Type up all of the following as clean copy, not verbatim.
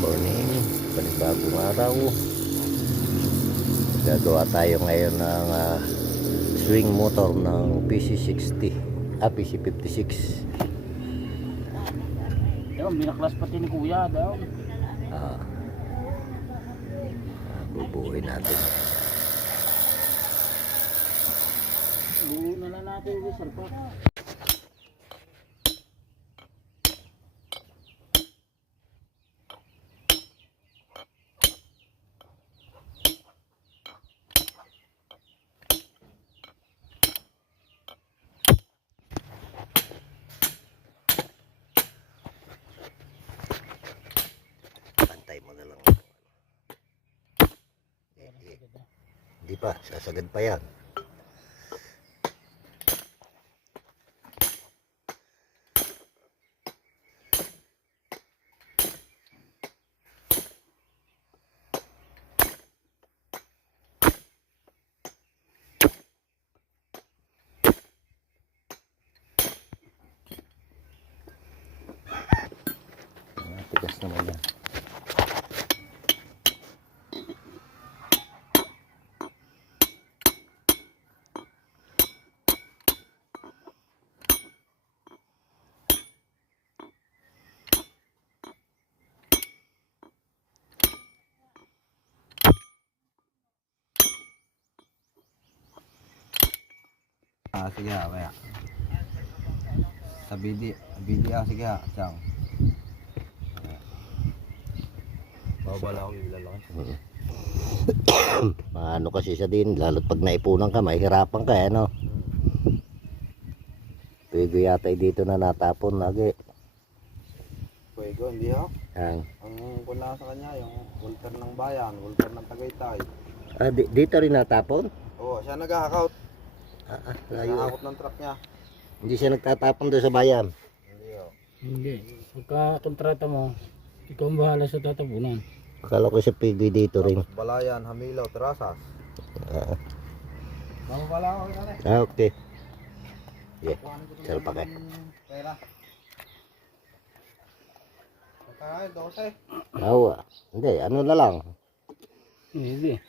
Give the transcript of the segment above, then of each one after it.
Morning, panibagong araw. Gagawa tayo ngayon ng swing motor ng PC60 PC56. Yung binaklas pati ni kuya daw. Bubuuin natin. Buo na lang natin yung sarpa. Pantay mo na lang. Hindi pa, sasagad pa yan. Tigas naman yan. Sige ha, kaya sa BD sige ha, siyang babala akong ilalaki. Ano kasi siya din, lalo't pag naipunan ka, mahihirapan ka no? Pwede yata dito na natapon lagi. Fuego, hindi ha? Ang Kuna sa kanya, yung Walter ng Bayan, Walter ng Tagaytay. dito rin natapon? Oo, siya nag-hackout. Layo. Nag-hackout ng truck niya. Hindi siya nagtatapon doon sa bayan. Hindi ho. Hindi. Pagka kontrata mo, ikaw ang bahala sa tatapunan. Akala ko siya pwede dito rin. Tapos Balayan, Hamilaw, Terasas. Mamabala ako yan eh. Okay. Yeah, sal pa kay. Pera. Pagkakain, 12. Awa. Hindi, ano na lang. Hindi.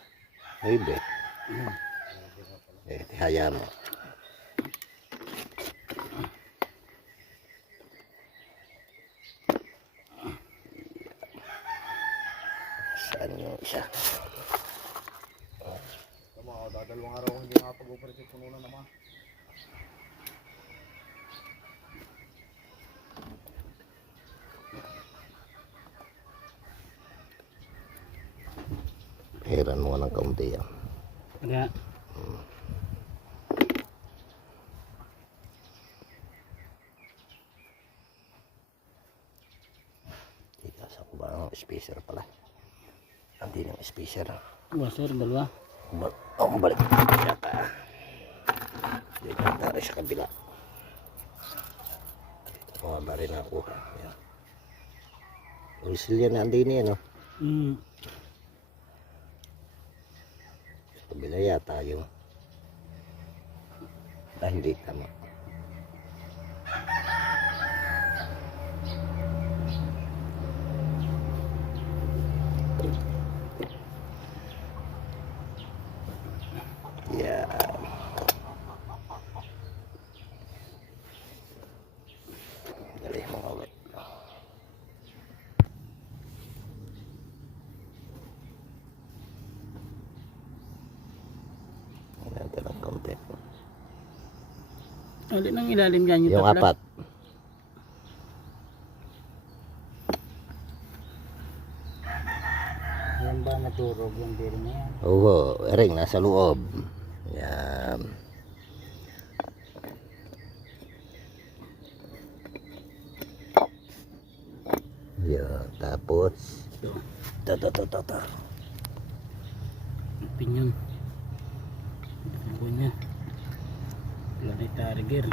Pwede. Hayaan mo. Saan yung isa? Tama ako, dadalawang araw hindi nakapag-operate yung puno na naman. Heran mo ng kaunti yan. Kaya, Ikasan ko ba ang spacer pala? Hindi ng spacer. sir, dalawa. Balik siya ka. Dito na sa kabila. Mga bari na ako. Ayan. Whistle yan na andin yan, no? Sa kabila yata yung hindi tama. Yeah. Dali mga ulit. Natin ang kaunti. Alin ang ilalim dyan Yung tatlo? apat. Yan ba naturog yung bearing na yan? Oo, ring nasa loob. Yan. Yan, tapos ta. Pinyon. Ito niya. Planetary gear.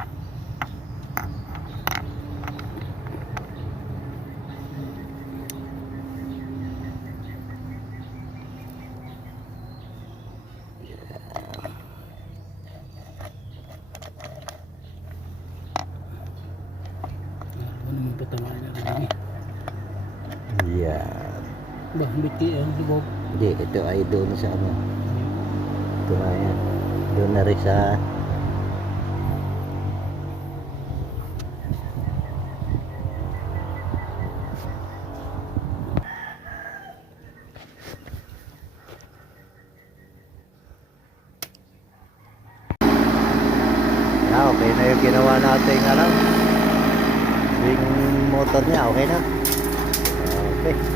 Ano naman patamaan na rin eh. Yan. Bah, biti ang lubog. Hindi, ito ay doon sa ano. Ito na yan. Doon na rin sa okay na yung ginawa natin ano. Swing motor niya, okay na. Okay.